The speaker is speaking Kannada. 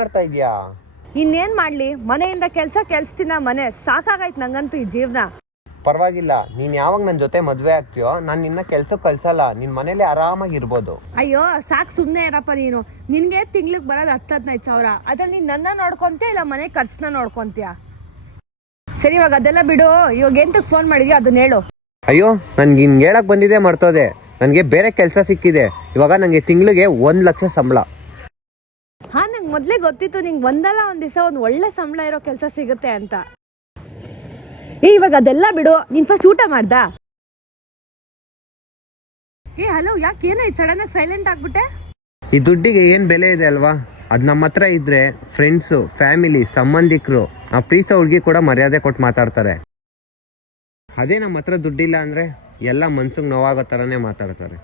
ಮಾಡ್ತಾ ಇದೀಯಾ? ಇನ್ನೇನ್ ಮಾಡ್ಲಿ, ಮನೆಯಿಂದ ಕೆಲ್ಸದಿಂದ ಮನೆ, ಸಾಕಾಗೈತ್ ನಂಗಂತೂ ಈ ಜೀವನ. ಪರವಾಗಿಲ್ಲ, ನೀನ್ ಯಾವಾಗ ನನ್ ಜೊತೆ ಮದ್ವೆ ಆಗ್ತೀಯೋ ನಾನ್ ನಿನ್ನ ಕೆಲ್ಸಕ್ಕೆ ಕಳ್ಸಲ್ಲ, ನಿನ್ ಮನೇಲಿ ಆರಾಮಾಗಿರ್ಬೋದು. ಅಯ್ಯೋ ಸಾಕ್, ಸುಮ್ನೆ ಇರಪ್ಪ ನೀನು. ನಿನ್ಗೆ ತಿಂಗ್ಳಿಗೆ ಬರೋದು 10-15 ಸಾವಿರ, ಅದ್ರಲ್ಲಿ ನೀನ್ ನನ್ನ ನೋಡ್ಕೊಂತೀಯ ಇಲ್ಲ ಮನೆ ಖರ್ಚನ್ನ ನೋಡ್ಕೊಂತೀಯ? ಸರಿ, ಇವಾಗ ಅದೆಲ್ಲ ಬಿಡು. ಇವಾಗ ಎಂತಕ್ ಫೋನ್ ಮಾಡಿದ್ಯಾ ಅದನ್ನ ಹೇಳು. ಅಯ್ಯೋ, ನನ್ಗೆ ಹಿಂಗ್ ಹೇಳಕ್ ಬಂದಿದೆ ಮರ್ತೋದೆ. ನನ್ಗೆ ಬೇರೆ ಕೆಲ್ಸ ಸಿಕ್ಕಿದೆ. ಇವಾಗ ನಂಗೆ ತಿಂಗ್ಳಿಗೆ 1 ಲಕ್ಷ ಸಂಬಳ. ಹಾ, ನಂಗೆ ಮೊದ್ಲೇ ಗೊತ್ತಿತ್ತು ನಿಂಗೆ ಒಂದಲ್ಲ ಒಂದ್ ದಿವಸ ಒಂದ್ ಒಳ್ಳೆ ಸಂಬಳ ಇರೋ ಕೆಲ್ಸ ಸಿಗುತ್ತೆ ಅಂತ. ಇವಾಗ ಅದೆಲ್ಲ ಬಿಡು, ನೀನ್ ಫಸ್ಟ್ ಊಟ ಮಾಡ್ದ? ಹಲೋ, ಯಾಕೆ ಏನಾಯ್ತು ಸಡನ್ ಆಗಿ ಸೈಲೆಂಟ್ ಆಗ್ಬಿಟ್ಟೆ? ಈ ದುಡ್ಡಿಗೆ ಏನ್ ಬೆಲೆ ಇದೆ ಅಲ್ವಾ? ಅದ್ ನಮ್ಮ ಹತ್ರ ಇದ್ರೆ ಫ್ರೆಂಡ್ಸು, ಫ್ಯಾಮಿಲಿ, ಸಂಬಂಧಿಕರು, ಆ ಪ್ರೀಸೋ ಹುಡ್ಗಿ ಕೂಡ ಮರ್ಯಾದೆ ಕೊಟ್ಟು ಮಾತಾಡ್ತಾರೆ. ಅದೇ ನಮ್ಮ ಹತ್ರ ದುಡ್ಡಿಲ್ಲ ಅಂದ್ರೆ ಎಲ್ಲ ಮನ್ಸಿಗೆ ನೋವಾಗೋ ಥರನೇ ಮಾತಾಡ್ತಾರೆ.